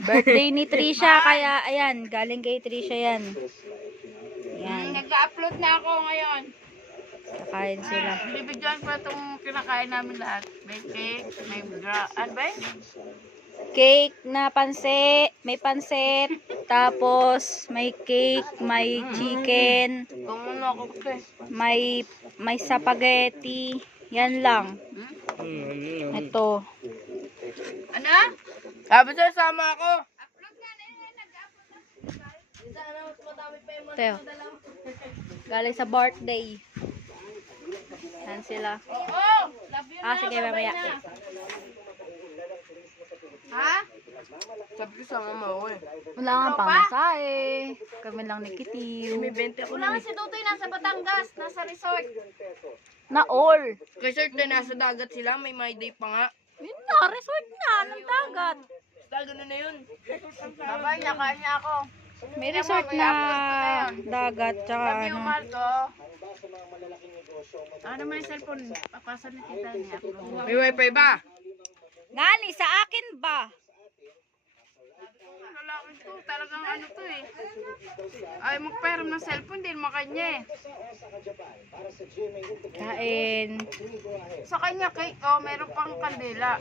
Birthday ni Trisha, kaya ayan, galing kay Trisha yan. Ayan, Nag-upload na ako ngayon. kakain sila. Bibigyan ko itong kinakain namin lahat. May cake, may ano ba yun? Cake na pansit, may pansit, tapos may cake, may chicken, Kung ano ako kasi. may spaghetti. Yan lang. Ito. Ano? Sabi sa'yo, sama ako. Ito. Galing sa birthday. Yan sila. Oo! Love you na. Sige, mamaya. Ha? Sabi ko sama mo eh. Wala nga pamasahe. Kami lang ni Kitty. May 20 ako na. Si Tutoy nasa Batangas, nasa resort. Na all. Resort na nasa dagat sila, may my day pa nga. Yun na, resort na, ng dagat. Dagat na yun. Babay, nakain niya ako. May resort na dagat, tsaka Sabi yung ano. mahal ko. Ano naman yung cellphone? Papasan na kita niya. May wifi ba? Ngani, sa akin ba? Lalaki to, talagang ano to eh. Ay, magpahiram ng cellphone, din makanya eh. Kain. Sa kanya, cake, oh, meron pang kandila.